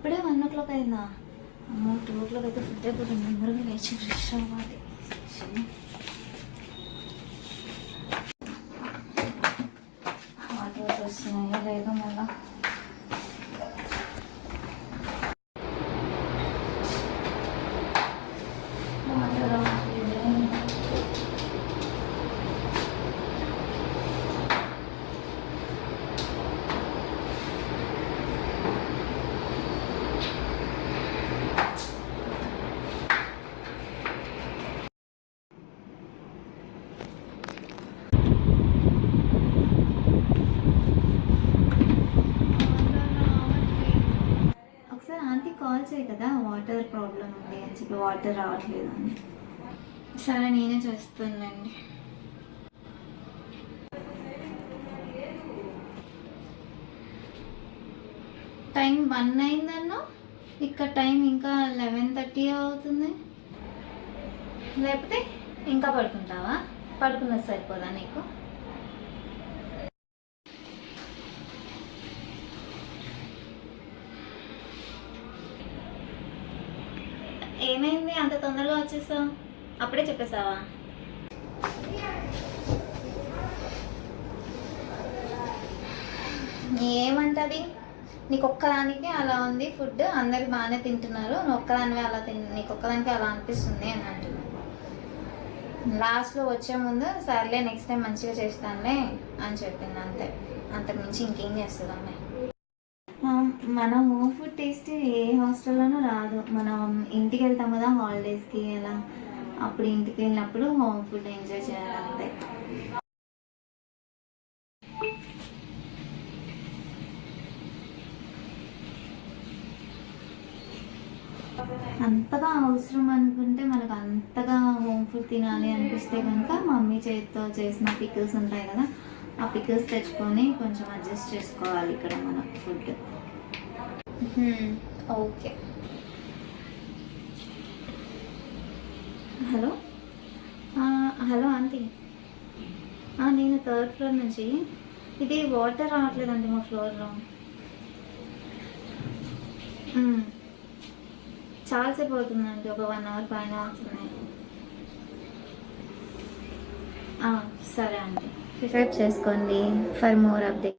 ఇప్పుడే 1 o'clock అయిందా? అమ్మో 2 o'clock అయితే ఫుడ్ అయిపోతుంది. తొందరగా లేచి ఫ్రెష్ అవ్వాలి. వాటర్ వస్తున్నాయో లేదో మళ్ళా. ఆంటీ కాల్ చేయి కదా, వాటర్ ప్రాబ్లం ఉంది అని చెప్పి, వాటర్ రావట్లేదు అని. సరే నేనే చేస్తానండి. టైం 1 అయిందన్నా, ఇక్కడ టైం ఇంకా 11:30 అవుతుంది. లేకపోతే ఇంకా పడుకుంటావా? పడుకున్నది సరిపోదా నీకు? ఏమైంది అంత తొందరగా వచ్చేసావు? అప్పుడే చెప్పేసావా? ఏమంటది? నీకు ఒక్కదానికి అలా ఉంది ఫుడ్, అందరు బాగానే తింటున్నారు, నువ్వు ఒక్కదానివే అలా నీకు ఒక్కదానికి అలా అనిపిస్తుంది అని అంటున్నాను. లాస్ట్లో వచ్చే ముందు సర్లే నెక్స్ట్ టైం మంచిగా చేస్తానులే అని చెప్పింది, అంతే. అంతకుమించి ఇంకేం చేస్తుంది అమ్మాయి. మన హోమ్ ఫుడ్ టేస్ట్ ఏ హాస్టల్లోనూ రాదు. మనం ఇంటికి వెళ్తాం కదా హాలిడేస్కి, అలా అప్పుడు ఇంటికి వెళ్ళినప్పుడు హోమ్ ఫుడ్ ఎంజాయ్ చేయాలి, అంతే. అంతగా అవసరం అనుకుంటే, మనకు అంతగా హోమ్ ఫుడ్ తినాలి అనిపిస్తే కనుక మమ్మీ చేతితో చేసిన పికిల్స్ ఉంటాయి కదా, ఆ పికిల్స్ తెచ్చుకొని కొంచెం అడ్జస్ట్ చేసుకోవాలి ఇక్కడ మన food. Okay. Hello hello aunty, నేను 3rd floor నుంచి. ఇది వాటర్ రావట్లేదండి మా ఫ్లోర్లో. చాలాసేపు అవుతుందండి, ఒక 1 hour పైన అవుతున్నాయి. సరే అండి, సబ్స్క్రైబ్ చేసుకోండి ఫర్ మోర్ అప్డేట్.